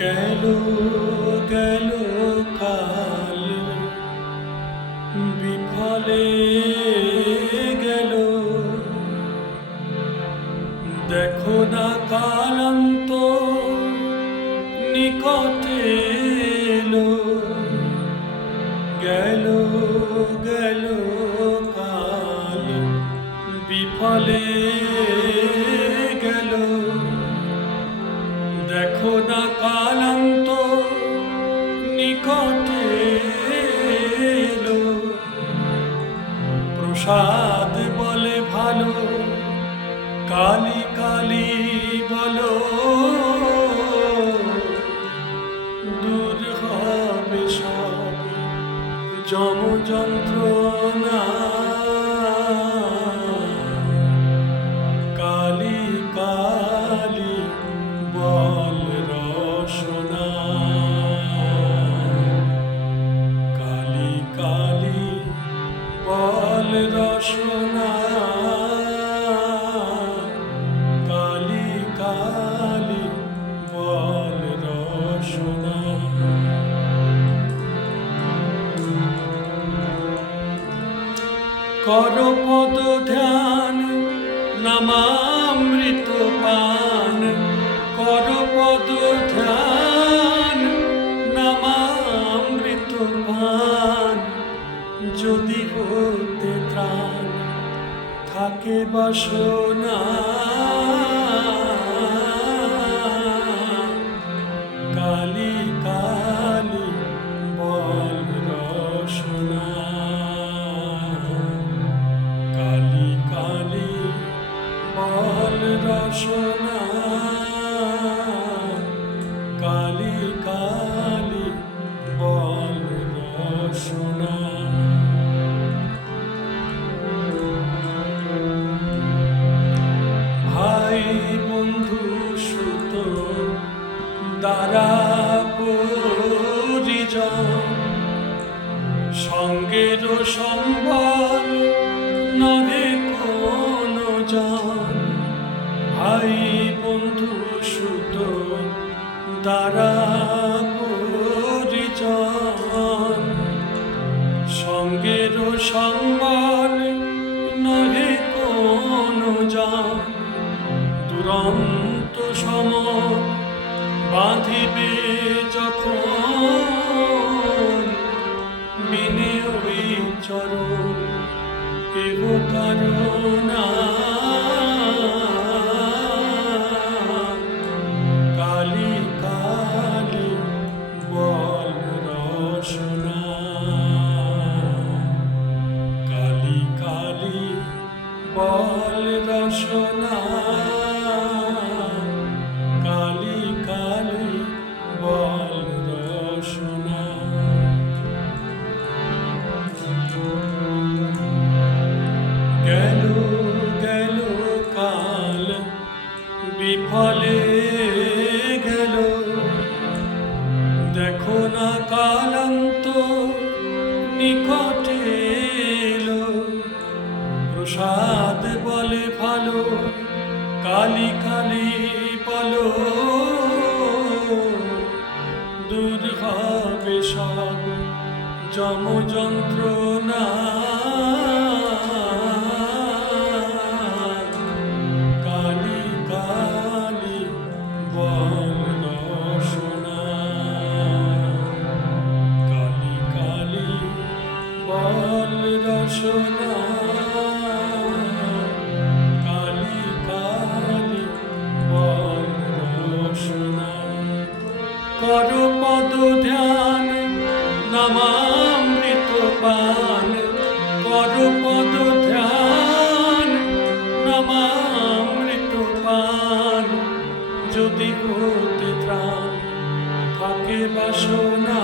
গেল গেল কাল বিফলে গেল, দেখো না কালান্ত নিকটে এলো। গেল গেল কাল বিফলে গেল, দেখো না কালান্ত নিকটে এলো। প্রসাদ বলে ভালো, কালি কালি বলো, দূর হবে সব যম যন্ত্রণা। কালি কালি বল রসনা, কালি কালি বল রসনা, কালি কালি বল রসনা। কর পদ ধ্যান নামামৃত পান, কর পদ ধ্যান নামামৃত পান। যদি হতে ত্রাণ থাকে বাসনা, কালি কালি বল রসনা, কালি কালি বল রসনা, কালি কালি বল রসনা। ভাই বন্ধু সুত দ্বারা পরিজন, সঙ্গের সম্বল নহে কোনো জন। ভাই বন্ধু সুত দ্বারা পরিজন, সঙ্গের সম্বল নহে কোনো জন। দুরন্ত সম বাঁধিবে যখন, বিনে ওই চরণ কেহ কারণা। কালি কালি বল রসনা, কালি কালি বল রসনা, কালি কালি বল রসনা। গেল গেল কাল বিফলে গেল, দেখো না কালান্ত নিকটে এলো। প্রসাদ বলে ভালো, কালি কালি বলো, দূর হবে সব যম যন্ত্রণা। কালি কালি বল রসনা, কালি কালি বল রসনা, কালি কালি বল রসনা। কর পদ ধ্যান নামামৃত পান, কর পদ ধ্যান নামামৃত পান। যদি হতে ত্রাণ থাকে বাসনা,